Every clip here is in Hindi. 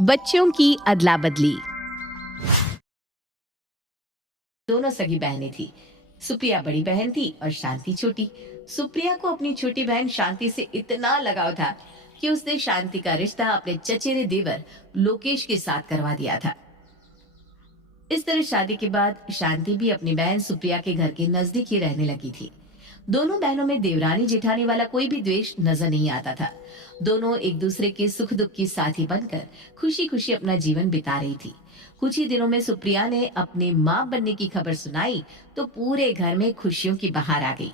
बच्चों की अदला बदली। दोनों सगी बहनें थी। सुप्रिया बड़ी बहन थी और शांति छोटी। सुप्रिया को अपनी छोटी बहन शांति से इतना लगाव था कि उसने शांति का रिश्ता अपने चचेरे देवर लोकेश के साथ करवा दिया था। इस तरह शादी के बाद शांति भी अपनी बहन सुप्रिया के घर के नजदीक ही रहने लगी थी। दोनों बहनों में देवरानी जेठानी वाला कोई भी द्वेष नजर नहीं आता था। दोनों एक दूसरे के सुख दुख की साथी बनकर खुशी खुशी अपना जीवन बिता रही थी। कुछ ही दिनों में सुप्रिया ने अपने माँ बनने की खबर सुनाई तो पूरे घर में खुशियों की बहार आ गई।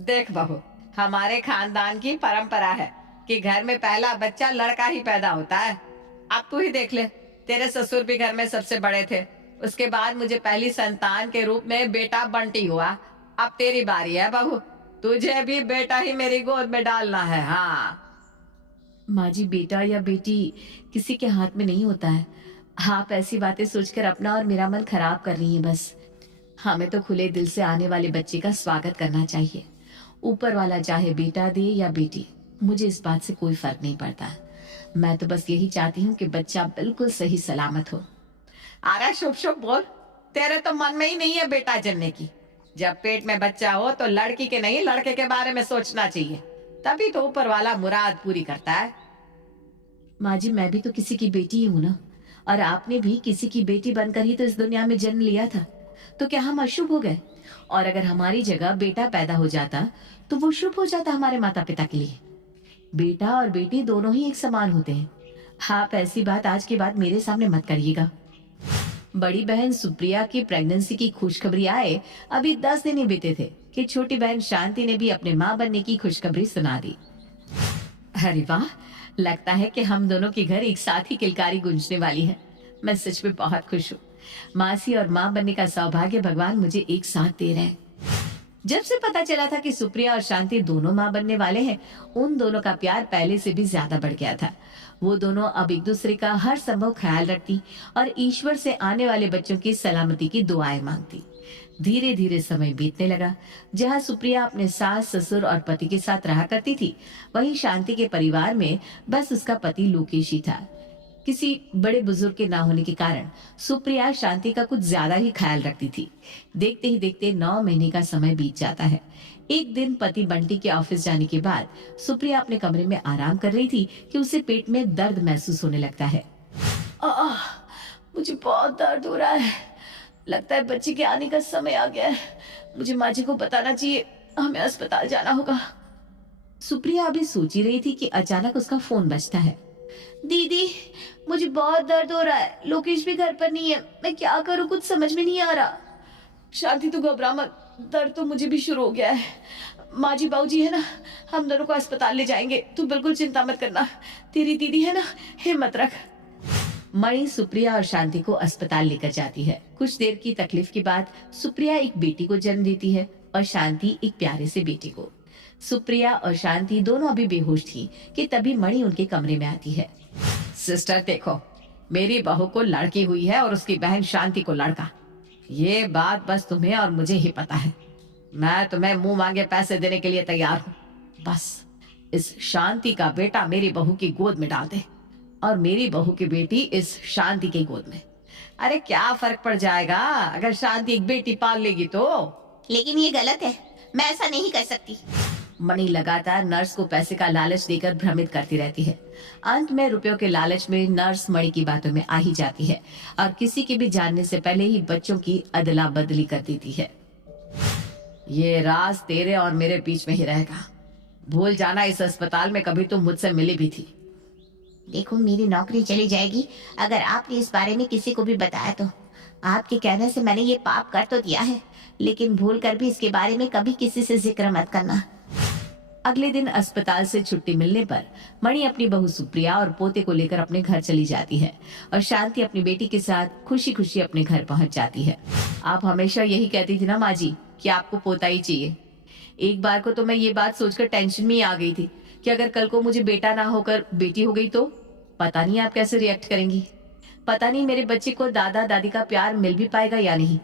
देख बहू, हमारे खानदान की परंपरा है कि घर में पहला बच्चा लड़का ही पैदा होता है। अब तू ही देख ले, तेरे ससुर भी घर में सबसे बड़े थे। उसके बाद मुझे पहली संतान के रूप में बेटा बंटी हुआ। अब तेरी बारी है बहू, तुझे भी बेटा ही मेरी गोद में डालना है। हाँ माँ जी, बेटा या बेटी किसी के हाथ में नहीं होता है। आप ऐसी बातें सोचकर अपना और मेरा मन खराब कर रही हैं। बस हमें तो खुले दिल से आने वाले बच्चे का स्वागत करना चाहिए। ऊपर वाला चाहे बेटा दे या बेटी, मुझे इस बात से कोई फर्क नहीं पड़ता। मैं तो बस यही चाहती हूँ कि बच्चा बिल्कुल सही सलामत हो। अरे शुभ शुभ बोल, तेरे तो मन में ही नहीं है बेटा जन्ने की। जब पेट में बच्चा हो तो लड़की के नहीं लड़के के बारे में सोचना चाहिए, तभी तो ऊपर वाला मुराद पूरी करता है। माँ जी, मैं भी तो किसी की बेटी ही हूँ ना, और आपने भी किसी की बेटी बनकर ही तो इस दुनिया में जन्म लिया था। तो क्या हम अशुभ हो गए? और अगर हमारी जगह बेटा पैदा हो जाता तो वो शुभ हो जाता हमारे माता पिता के लिए। बेटा और बेटी दोनों ही एक समान होते हैं। आप ऐसी बात आज के बाद मेरे सामने मत करिएगा। बड़ी बहन सुप्रिया की प्रेगनेंसी की खुशखबरी आए अभी 10 दिन ही बीते थे कि छोटी बहन शांति ने भी अपने माँ बनने की खुशखबरी सुना दी। अरे वाह, लगता है कि हम दोनों के घर एक साथ ही किलकारी गूंजने वाली है। मैं सच में बहुत खुश हूँ। मासी और माँ बनने का सौभाग्य भगवान मुझे एक साथ दे रहे हैं। जब से पता चला था कि सुप्रिया और शांति दोनों माँ बनने वाले हैं, उन दोनों का प्यार पहले से भी ज्यादा बढ़ गया था। वो दोनों अब एक दूसरे का हर संभव ख्याल रखती और ईश्वर से आने वाले बच्चों की सलामती की दुआएं मांगती। धीरे धीरे समय बीतने लगा। जहाँ सुप्रिया अपने सास ससुर और पति के साथ रहा करती थी, वहीं शांति के परिवार में बस उसका पति लोकेश ही था। किसी बड़े बुजुर्ग के ना होने के कारण सुप्रिया शांति का कुछ ज्यादा ही ख्याल रखती थी। देखते ही देखते 9 महीने का समय बीत जाता है। एक दिन पति बंटी के ऑफिस जाने के बाद सुप्रिया अपने कमरे में आराम कर रही थी कि उसे पेट में दर्द महसूस होने लगता है। आह, मुझे बहुत दर्द हो रहा है। लगता है बच्चे के आने का समय आ गया है। मुझे माँ जी को बताना चाहिए, हमें अस्पताल जाना होगा। सुप्रिया अभी सोच ही रही थी कि अचानक उसका फोन बजता है। दीदी, मुझे बहुत दर्द हो रहा है। लोकेश भी घर पर नहीं है, मैं क्या करूँ, कुछ समझ में नहीं आ रहा। शांति, तू घबरा मत, दर्द तो मुझे भी शुरू हो गया है। माँ जी बाबूजी है ना, हम दोनों को अस्पताल ले जाएंगे, तू बिल्कुल चिंता मत करना। तेरी दीदी है ना, हिम्मत रख। मणि सुप्रिया और शांति को अस्पताल लेकर जाती है। कुछ देर की तकलीफ के बाद सुप्रिया एक बेटी को जन्म देती है और शांति एक प्यारे से बेटे को। सुप्रिया और शांति दोनों अभी बेहोश थी कि तभी मणि उनके कमरे में आती है। सिस्टर देखो, मेरी बहू को लड़की हुई है और उसकी बहन शांति को लड़का। ये बात बस तुम्हें और मुझे ही पता है। मैं तुम्हें मुंह मांगे पैसे देने के लिए तैयार हूँ। बस इस शांति का बेटा मेरी बहू की गोद में डाल दे और मेरी बहू की बेटी इस शांति की गोद में। अरे क्या फर्क पड़ जाएगा अगर शांति एक बेटी पाल लेगी तो। लेकिन ये गलत है, मैं ऐसा नहीं कर सकती। मणि लगातार नर्स को पैसे का लालच देकर भ्रमित करती रहती है। अंत में रुपयों के लालच में नर्स मणि की बातों में आ ही जाती है और किसी के भी जानने से पहले ही बच्चों की अदला बदली कर देती है। ये राज तेरे और मेरे बीच में ही रहेगा। भूल जाना, इस अस्पताल में कभी तुम मुझसे मिली भी थी। देखो, मेरी नौकरी चली जाएगी अगर आपने इस बारे में किसी को भी बताया तो। आपके कहने से मैंने ये पाप कर तो दिया है, लेकिन भूल कर भी इसके बारे में कभी किसी से जिक्र मत करना। अगले दिन अस्पताल से छुट्टी मिलने पर मणि अपनी बहू सुप्रिया और पोते को लेकर अपने घर चली जाती है और शांति अपनी बेटी के साथ खुशी खुशी अपने घर पहुंच जाती है। आप हमेशा यही कहती थी ना माँ जी कि आपको पोता ही चाहिए। एक बार को तो मैं ये बात सोचकर टेंशन में ही आ गई थी कि अगर कल को मुझे बेटा ना होकर बेटी हो गई तो पता नहीं आप कैसे रिएक्ट करेंगी। पता नहीं मेरे बच्चे को दादा दादी का प्यार मिल भी पाएगा या नहीं।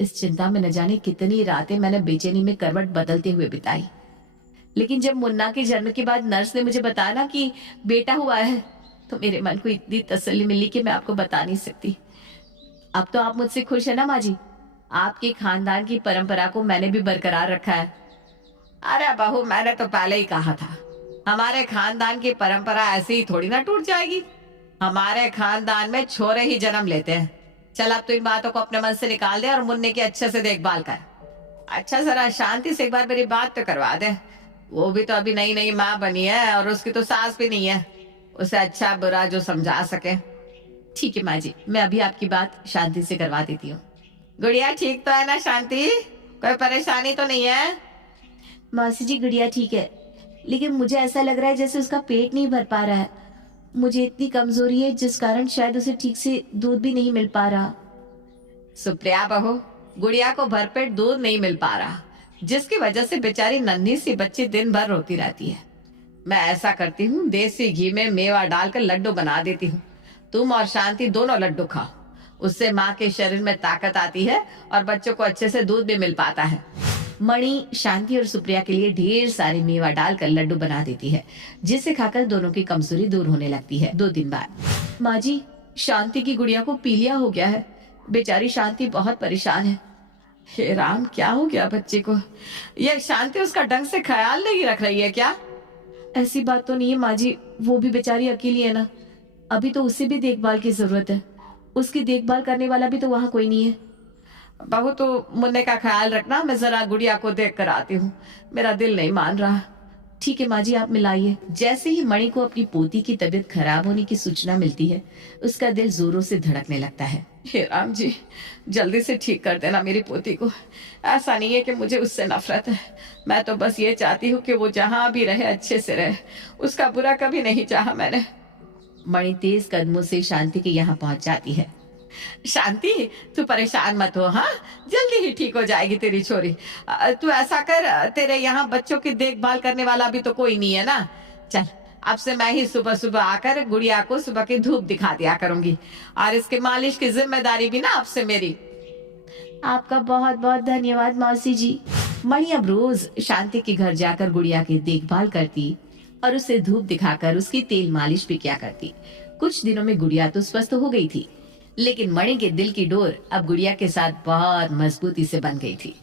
इस चिंता में न जाने कितनी रातें मैंने बेचैनी में करवट बदलते हुए बिताई। लेकिन जब मुन्ना के जन्म के बाद नर्स ने मुझे बताया ना कि बेटा हुआ है, तो मेरे मन को इतनी तसल्ली मिली कि मैं आपको बता नहीं सकती। अब तो आप मुझसे खुश है ना माँ जी? आपके खानदान की परंपरा को मैंने भी बरकरार रखा है। अरे बहू, मैंने तो पहले ही कहा था, हमारे खानदान की परंपरा ऐसे ही थोड़ी ना टूट जाएगी। हमारे खानदान में छोरे ही जन्म लेते हैं। चल अब तो इन बातों को अपने मन से निकाल दे और मुन्ने की अच्छे से देखभाल कर। अच्छा, जरा शांति से एक बार मेरी बात तो करवा दे। वो भी तो अभी नई नई माँ बनी है और उसकी तो सास भी नहीं है। उसे अच्छा बुरा जो समझा सके। ठीक है माँ जी, मैं अभी आपकी बात शांति से करवा देती हूँ। गुड़िया ठीक तो है ना शांति? कोई परेशानी तो नहीं है? मासी जी गुड़िया ठीक है, लेकिन मुझे ऐसा लग रहा है जैसे उसका पेट नहीं भर पा रहा है। मुझे इतनी कमजोरी है जिस कारण शायद उसे ठीक से दूध भी नहीं मिल पा रहा। सुप्रिया बहू, गुड़िया को भरपेट दूध नहीं मिल पा रहा, जिसकी वजह से बेचारी नन्ही सी बच्ची दिन भर रोती रहती है। मैं ऐसा करती हूँ, देसी घी में मेवा डालकर लड्डू बना देती हूँ। तुम और शांति दोनों लड्डू खाओ, उससे माँ के शरीर में ताकत आती है और बच्चों को अच्छे से दूध भी मिल पाता है। मणि शांति और सुप्रिया के लिए ढेर सारे मेवा डालकर लड्डू बना देती है, जिसे खाकर दोनों की कमजोरी दूर होने लगती है। 2 दिन बाद माँ जी, शांति की गुड़िया को पीलिया हो गया है। बेचारी शांति बहुत परेशान है। हे राम, क्या हो गया बच्चे को? ये शांति उसका ढंग से ख्याल नहीं रख रही है क्या? ऐसी बात तो नहीं है माँ जी, वो भी बेचारी अकेली है ना। अभी तो उसे भी देखभाल की जरूरत है। उसकी देखभाल करने वाला भी तो वहाँ कोई नहीं है। बहू, तो मुन्ने का ख्याल रखना, मैं जरा गुड़िया को देख कर आती हूँ, मेरा दिल नहीं मान रहा। ठीक है माँ जी, आप मिलाइए। जैसे ही मणि को अपनी पोती की तबीयत खराब होने की सूचना मिलती है, उसका दिल जोरों से धड़कने लगता है। हे राम जी, जल्दी से ठीक कर देना मेरी पोती को। ऐसा नहीं है कि मुझे उससे नफरत है, मैं तो बस ये चाहती हूँ कि वो जहाँ भी रहे अच्छे से रहे। उसका बुरा कभी नहीं चाहा मैंने। मणि तेज कदमों से शांति के यहाँ पहुंच जाती है। शांति, तू परेशान मत हो, हाँ, जल्दी ही ठीक हो जाएगी तेरी छोरी। तू ऐसा कर, तेरे यहाँ बच्चों की देखभाल करने वाला भी तो कोई नहीं है ना। चल, अब से मैं ही सुबह सुबह आकर गुड़िया को सुबह की धूप दिखा दिया करूंगी, और इसके मालिश की जिम्मेदारी भी ना आपसे मेरी। आपका बहुत बहुत धन्यवाद मौसी जी। मणि अब रोज शांति के घर जाकर गुड़िया की देखभाल करती और उसे धूप दिखाकर उसकी तेल मालिश भी किया करती। कुछ दिनों में गुड़िया तो स्वस्थ हो गई थी, लेकिन मणि के दिल की डोर अब गुड़िया के साथ बहुत मजबूती से बन गई थी।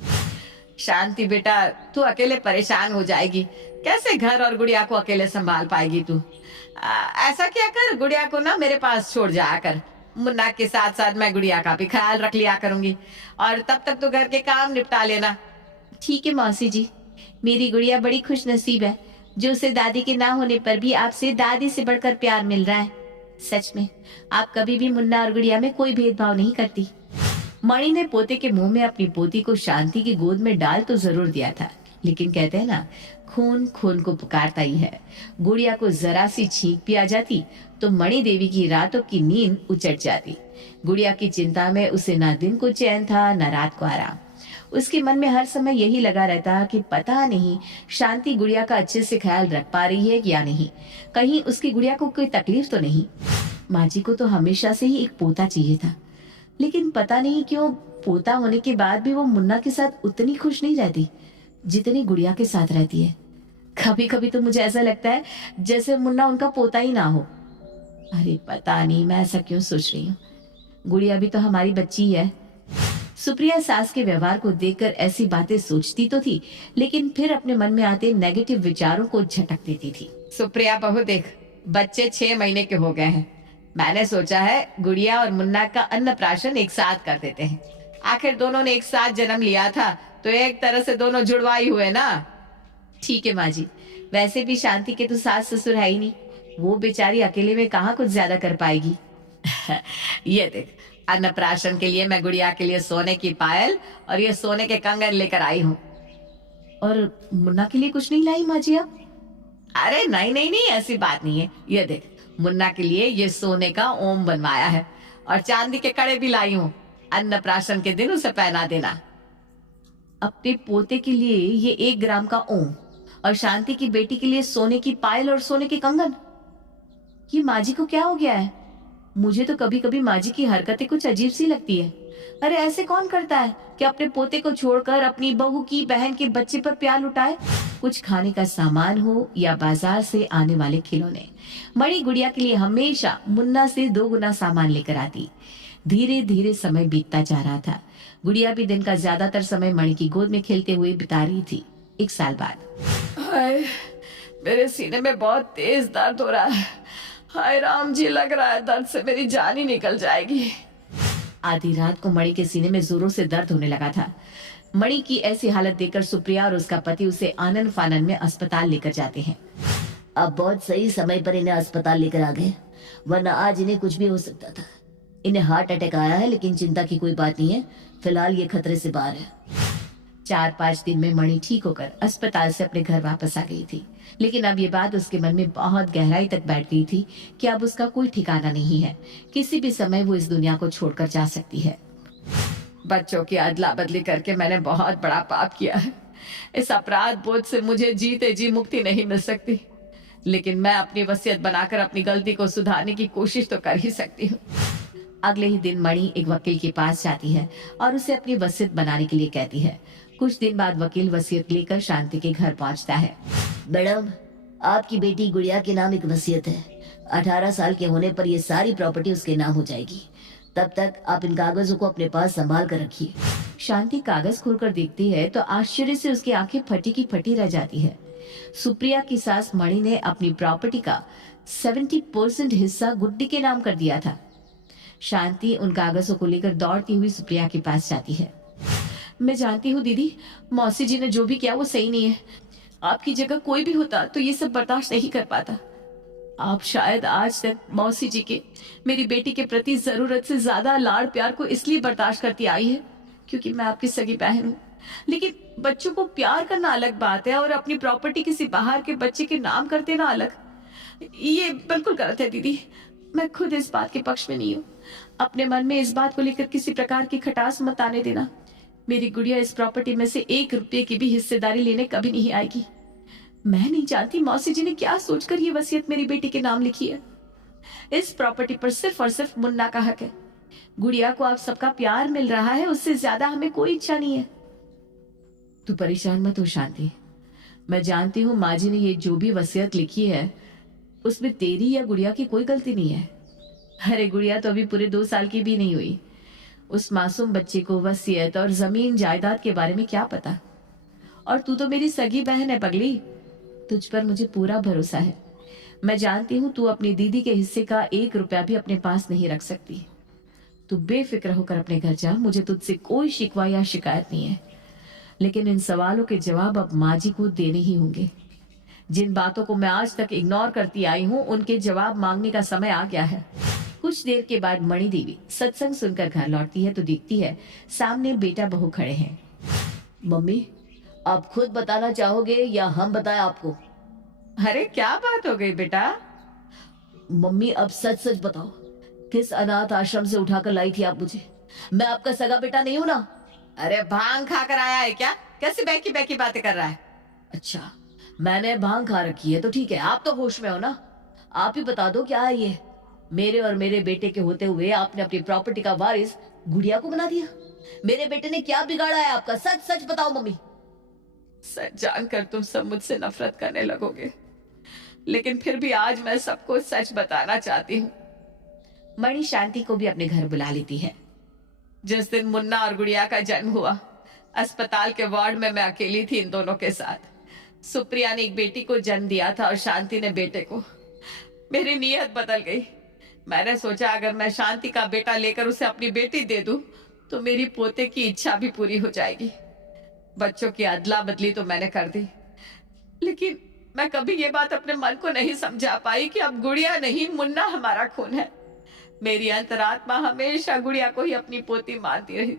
शांति बेटा, तू अकेले परेशान हो जाएगी, कैसे घर और गुड़िया को अकेले संभाल पाएगी तू? ऐसा क्या कर, गुड़िया को ना मेरे पास छोड़ जाया कर। मुन्ना के साथ साथ मैं गुड़िया का भी ख्याल रख लिया करूंगी, और तब तक तो घर के काम निपटा लेना। ठीक है मौसी जी, मेरी गुड़िया बड़ी खुश नसीब है जो उसे दादी के ना होने पर भी आपसे दादी से बढ़कर प्यार मिल रहा है। सच में आप कभी भी मुन्ना और गुड़िया में कोई भेदभाव नहीं करती। मणि ने पोते के मुंह में अपनी पोती को शांति की गोद में डाल तो जरूर दिया था, लेकिन कहते हैं ना, खून खून को पुकारता ही है। गुड़िया को जरा सी छींक भी आ जाती तो मणि देवी की रातों की नींद उचट जाती। गुड़िया की चिंता में उसे ना दिन को चैन था न रात को आराम। उसके मन में हर समय यही लगा रहता कि पता नहीं शांति गुड़िया का अच्छे से ख्याल रख पा रही है या नहीं, कहीं उसकी गुड़िया को कोई तकलीफ तो नहीं। माँ जी को तो हमेशा से ही एक पोता चाहिए था, लेकिन पता नहीं क्यों पोता होने के बाद भी वो मुन्ना के साथ उतनी खुश नहीं रहती जितनी गुड़िया के साथ रहती है। कभी कभी तो मुझे ऐसा लगता है जैसे मुन्ना उनका पोता ही ना हो। अरे पता नहीं मैं ऐसा क्यों सोच रही हूँ, गुड़िया भी तो हमारी बच्ची ही है। सुप्रिया सास के व्यवहार को देखकर ऐसी बातें सोचती तो थी, लेकिन फिर अपने मन में आते नेगेटिव विचारों को झटक देती थी। सुप्रिया बहू देख, बच्चे 6 महीने के हो गए हैं। मैंने सोचा है गुड़िया और मुन्ना का अन्नप्राशन एक साथ कर देते हैं। आखिर दोनों ने एक साथ जन्म लिया था, तो एक तरह से दोनों जुड़वाई हुए ना। ठीक है माँ जी, वैसे भी शांति के तो सास ससुर है ही नहीं, वो बेचारी अकेले में कहाँ कुछ ज्यादा कर पाएगी। ये देख, अन्नप्राशन के लिए मैं गुड़िया के लिए सोने की पायल और ये सोने के कंगन लेकर आई हूँ। और मुन्ना के लिए कुछ नहीं लाई माँ जी आप? अरे नहीं नहीं नहीं, ऐसी बात नहीं है। ये देख, मुन्ना के लिए ये सोने का ओम बनवाया है और चांदी के कड़े भी लाई हूँ। अन्नप्राशन के दिन उसे पहना देना। अपने पोते के लिए ये 1 ग्राम का ओम और शांति की बेटी के लिए सोने की पायल और सोने के कंगन। ये माँ जी को क्या हो गया है? मुझे तो कभी कभी माँ जी की हरकतें कुछ अजीब सी लगती है। अरे ऐसे कौन करता है कि अपने पोते को छोड़कर अपनी बहू की बहन के बच्चे पर प्यार लुटाए? कुछ खाने का सामान हो या बाजार से आने वाले खिलौने, मणि गुड़िया के लिए हमेशा मुन्ना से 2 गुना सामान लेकर आती। धीरे धीरे समय बीतता जा रहा था। गुड़िया भी दिन का ज्यादातर समय मणि की गोद में खेलते हुए बिता रही थी। 1 साल बाद हाय, मेरे सीने में बहुत तेज दर्द हो रहा है। हाय राम जी, लग रहा है दर्द से मेरी जान ही निकल जाएगी। आधी रात को मणि के सीने में जोरों से दर्द होने लगा था। मणि की ऐसी हालत देखकर सुप्रिया और उसका पति उसे आनन फानन में अस्पताल लेकर जाते हैं। अब बहुत सही समय पर इन्हें अस्पताल लेकर आ गए, वरना आज इन्हें कुछ भी हो सकता था। इन्हें हार्ट अटैक आया है, लेकिन चिंता की कोई बात नहीं है, फिलहाल ये खतरे से बाहर है। 4-5 दिन में मणि ठीक होकर अस्पताल से अपने घर वापस आ गई थी। लेकिन अब ये बात उसके मन में बहुत गहराई तक बैठ गई थी कि अब उसका कोई ठिकाना नहीं है। किसी भी समय वो इस दुनिया को छोड़कर जा सकती है। बच्चों की अदला बदली करके मैंने बहुत बड़ा पाप किया है। इस अपराध बोझ से मुझे जीते जी मुक्ति नहीं मिल सकती, लेकिन मैं अपनी वसीयत बनाकर अपनी गलती को सुधारने की कोशिश तो कर ही सकती हूँ। अगले ही दिन मणि एक वकील के पास जाती है और उसे अपनी वसीयत बनाने के लिए कहती है। कुछ दिन बाद वकील वसीयत लेकर शांति के घर पहुंचता है। मैडम, आपकी बेटी गुड़िया के नाम एक वसीयत है। 18 साल के होने पर ये सारी प्रॉपर्टी उसके नाम हो जाएगी। तब तक आप इन कागजों को अपने पास संभाल कर रखिए। शांति कागज खोलकर देखती है तो आश्चर्य से उसकी आंखें फटी की फटी रह जाती है। सुप्रिया की सास मणि ने अपनी प्रॉपर्टी का 70% हिस्सा गुड्डी के नाम कर दिया था। शांति उन कागजों को लेकर दौड़ती हुई सुप्रिया के पास जाती है। मैं जानती हूँ दीदी, मौसी जी ने जो भी किया वो सही नहीं है। आपकी जगह कोई भी होता तो ये सब बर्दाश्त नहीं कर पाता। आप शायद आज तक मौसी जी के मेरी बेटी के प्रति जरूरत से ज्यादा लाड़ प्यार को इसलिए बर्दाश्त करती आई है क्योंकि मैं आपकी सगी बहन हूँ। लेकिन बच्चों को प्यार करना अलग बात है और अपनी प्रॉपर्टी किसी बाहर के बच्चे के नाम कर देना अलग। ये बिल्कुल गलत है दीदी। मैं खुद इस बात के पक्ष में नहीं हूँ। अपने मन में इस बात को लेकर किसी प्रकार की खटास मत आने देना। मेरी गुड़िया इस प्रॉपर्टी में से 1 रुपये की भी हिस्सेदारी लेने कभी नहीं आएगी। मैं नहीं जानती मौसी जी ने क्या सोचकर ये वसीयत मेरी बेटी के नाम लिखी है। इस प्रॉपर्टी पर सिर्फ और सिर्फ मुन्ना का हक है। गुड़िया को आप सबका प्यार मिल रहा है, उससे ज्यादा हमें कोई इच्छा नहीं है। तू परेशान मत हो शांति। मैं जानती हूँ माँ जी ने ये जो भी वसीयत लिखी है उसमें तेरी या गुड़िया की कोई गलती नहीं है। अरे गुड़िया तो अभी पूरे 2 साल की भी नहीं हुई। उस मासूम बच्चे को वसीयत और जमीन जायदाद के बारे में क्या पता। और तू तो मेरी सगी बहन है पगली। तुझ पर मुझे पूरा भरोसा है। मैं जानती हूँ तू अपनी दीदी के हिस्से का 1 रुपया भी अपने पास नहीं रख सकती। तू बेफिक्र होकर अपने घर जा, मुझे तुझसे कोई शिकवा या शिकायत नहीं है। लेकिन इन सवालों के जवाब अब माँ जी को देने ही होंगे। जिन बातों को मैं आज तक इग्नोर करती आई हूँ उनके जवाब मांगने का समय आ गया है। कुछ देर के बाद मणि देवी सत्संग सुनकर घर लौटती है तो देखती है सामने बेटा बहू खड़े हैं। मम्मी, आप खुद बताना चाहोगे या हम बताएं आपको? अरे क्या बात हो गई बेटा? मम्मी, अब सच सच बताओ, किस अनाथ आश्रम से उठाकर लाई थी आप मुझे? मैं आपका सगा बेटा नहीं हूं ना? अरे भांग खा कर आया है क्या? कैसी बैकी बैकी बातें कर रहा है? अच्छा, मैंने भांग खा रखी है तो ठीक है, आप तो होश में हो ना? आप ही बता दो क्या है ये। मेरे और मेरे बेटे के होते हुए आपने अपनी प्रॉपर्टी का वारिस गुड़िया को बना दिया। मेरे बेटे ने क्या बिगाड़ा है आपका? सच सच बताओ मम्मी। सच जानकर तुम सब मुझसे नफरत करने लगोगे, लेकिन फिर भी आज मैं सबको सच बताना चाहती हूँ। मणि शांति को भी अपने घर बुला लेती है। जिस दिन मुन्ना और गुड़िया का जन्म हुआ, अस्पताल के वार्ड में मैं अकेली थी इन दोनों के साथ। सुप्रिया ने एक बेटी को जन्म दिया था और शांति ने बेटे को। मेरी नीयत बदल गई। मैंने सोचा अगर मैं शांति का बेटा लेकर उसे अपनी बेटी दे दूं तो मेरी पोते की इच्छा भी पूरी हो जाएगी। बच्चों की अदला बदली तो मैंने कर दी, लेकिन मैं कभी ये बात अपने मन को नहीं समझा पाई कि अब गुड़िया नहीं, मुन्ना हमारा खून है। मेरी अंतरात्मा हमेशा गुड़िया को ही अपनी पोती मानती रही,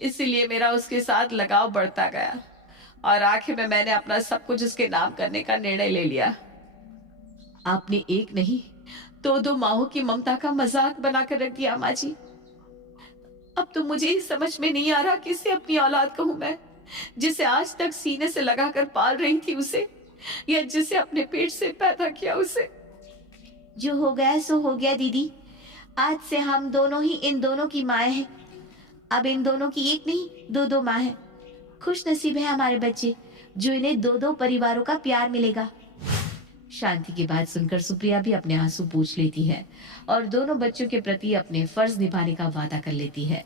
इसीलिए मेरा उसके साथ लगाव बढ़ता गया और आखिर में मैंने अपना सब कुछ उसके नाम करने का निर्णय ले लिया। आपने एक नहीं तो 2 माहों की ममता का मजाक बनाकर रख दिया माँ जी। अब तो मुझे ही समझ में नहीं आ रहा किसे अपनी औलाद कहूं मैं, जिसे आज तक सीने से लगाकर पाल रही थी उसे, या जिसे अपने पेट से पैदा किया उसे। जो हो गया सो हो गया दीदी। आज से हम दोनों ही इन दोनों की माएँ हैं। अब इन दोनों की एक नहीं, दो दो माँ हैं। खुश नसीब है हमारे बच्चे, जो इन्हें दो दो परिवारों का प्यार मिलेगा। शांति की बात सुनकर सुप्रिया भी अपने आंसू पोंछ लेती है और दोनों बच्चों के प्रति अपने फर्ज निभाने का वादा कर लेती है।